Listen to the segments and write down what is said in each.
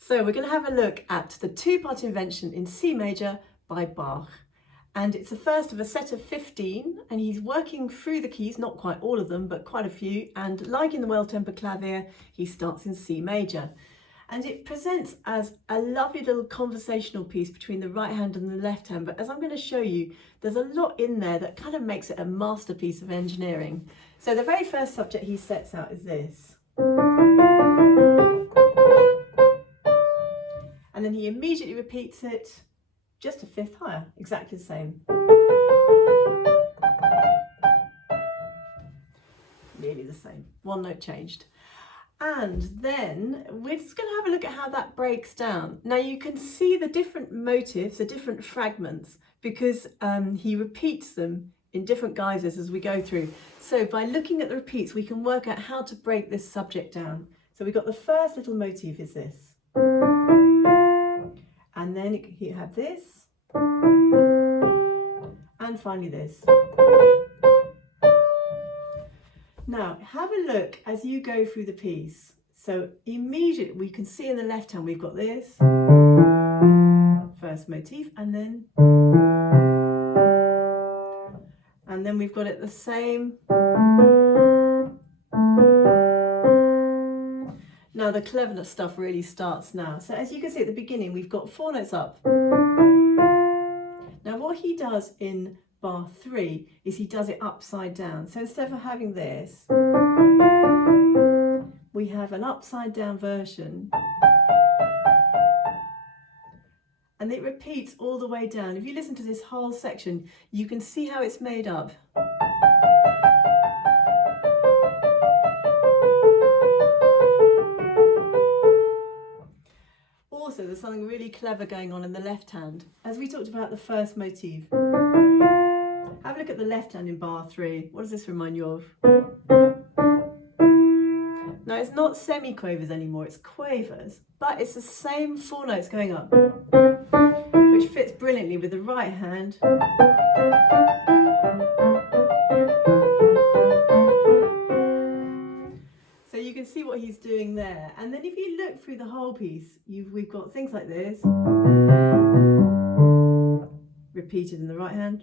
So we're going to have a look at the two-part Invention in C major by Bach. And it's the first of a set of 15, and he's working through the keys, not quite all of them, but quite a few. And like in the Well-Tempered Clavier, he starts in C major. And it presents as a lovely little conversational piece between the right hand and the left hand. But as I'm going to show you, there's a lot in there that kind of makes it a masterpiece of engineering. So the very first subject he sets out is this. And then he immediately repeats it just a fifth higher, exactly the same. Really the same, one note changed. And then we're just going to have a look at how that breaks down. Now you can see the different motives, the different fragments, because he repeats them in different guises as we go through. So by looking at the repeats, we can work out how to break this subject down. So we've got the first little motif is this. And then you have this. And finally this. Now, have a look as you go through the piece. So immediately we can see in the left hand we've got this first motif, and then we've got it the same. Now the clever stuff really starts now. So as you can see at the beginning, we've got 4 notes up. Now what he does in bar 3 is he does it upside down. So instead of having this, we have an upside down version. And it repeats all the way down. If you listen to this whole section, you can see how it's made up. Also, there's something really clever going on in the left hand. As we talked about the first motif. Have a look at the left hand in bar 3. What does this remind you of? Now it's not semi-quavers anymore, it's quavers, but it's the same 4 notes going up, which fits brilliantly with the right hand. So you can see what he's doing there. And then if you look through the whole piece, we've got things like this, repeated in the right hand.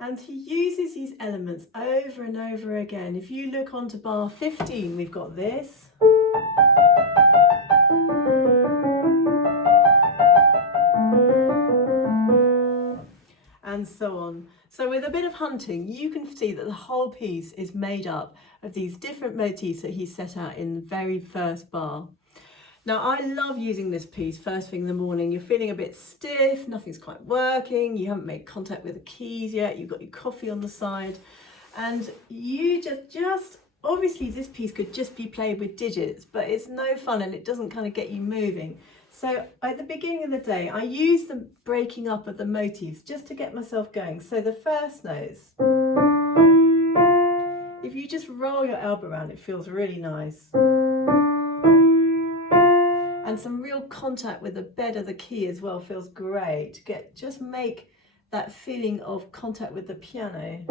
And he uses these elements over and over again. If you look onto bar 15, we've got this. And so on. So with a bit of hunting, you can see that the whole piece is made up of these different motifs that he set out in the very first bar. Now, I love using this piece first thing in the morning. You're feeling a bit stiff, nothing's quite working, you haven't made contact with the keys yet, you've got your coffee on the side, and you just obviously this piece could just be played with digits, but it's no fun and it doesn't kind of get you moving. So at the beginning of the day, I use the breaking up of the motifs just to get myself going. So the first notes, if you just roll your elbow around, it feels really nice. And some real contact with the bed of the key as well feels great. Just make that feeling of contact with the piano.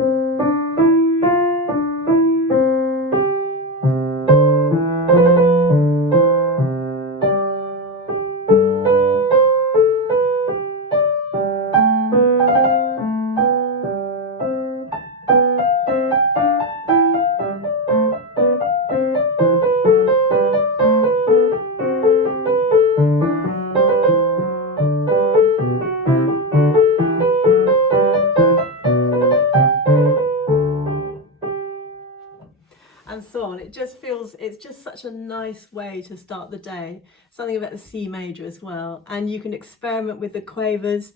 And so on. It just feels, it's just such a nice way to start the day. Something about the C major as well. And you can experiment with the quavers,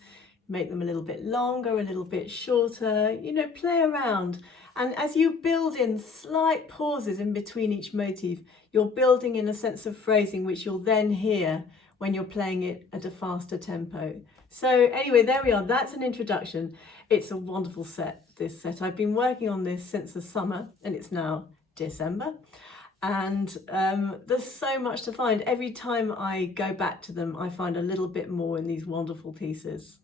make them a little bit longer, a little bit shorter, you know, play around. And as you build in slight pauses in between each motif, you're building in a sense of phrasing which you'll then hear when you're playing it at a faster tempo. So anyway, there we are. That's an introduction. It's a wonderful set, this set. I've been working on this since the summer and it's now December, and there's so much to find. Every time I go back to them, I find a little bit more in these wonderful pieces.